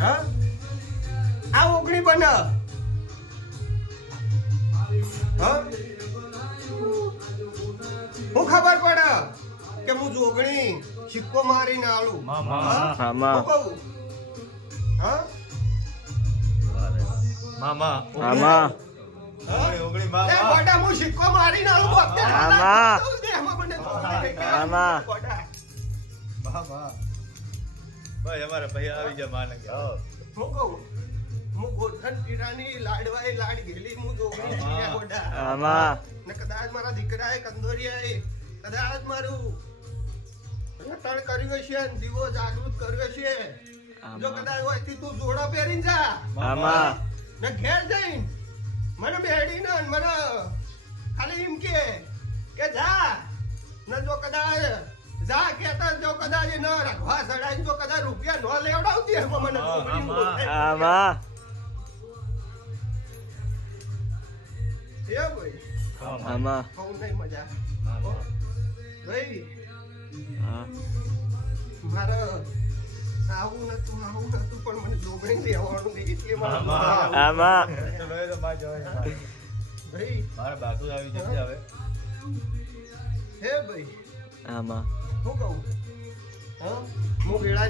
હા આ ઓગણી બન હા હું ખબર પડે કે હું જોગણી સિક્કો મારીને આલું મામા હા મામા મામા ઓગણી એ મામા ગોડા હું સિક્કો મારીને આલું વખતે મામા. એમાં મને મામા. ગોડા મામા ભાઈ અમારા ભાઈ આવી જા માને હું કહું હું ગોઠણ પીરાની લાડવાઈ લાડ ગેલી હું જોગણી છીએ ગોડા મામા ને કદાચ મારા દીકરાએ કંદોરિયાએ કદાચ મારું રટણ કર્યું હશે ને દીવો જાગૃત કર્યો છે જો કદાચ હોયથી તું જોડો પહેરીને જા મામા ને ઘેર જઈને મને બેડીને મને ખાલી એમ કે જા ને જો કદાચ જા કેતા જો કદાચ ન રાખવા સડાઈને જો કદાચ રૂપિયા ન લેવડાવતી એમાં મને મામા એ ભાઈ મામા બહુ નહીં મજા ભાઈ હા મારે આવું નતું પણ મને જોગણી લેવાનું નહીં એટલે મામા ભાઈ મારા બાજુ આવી જશે હવે હે ભાઈ મામા શું કહું હા હું વેળા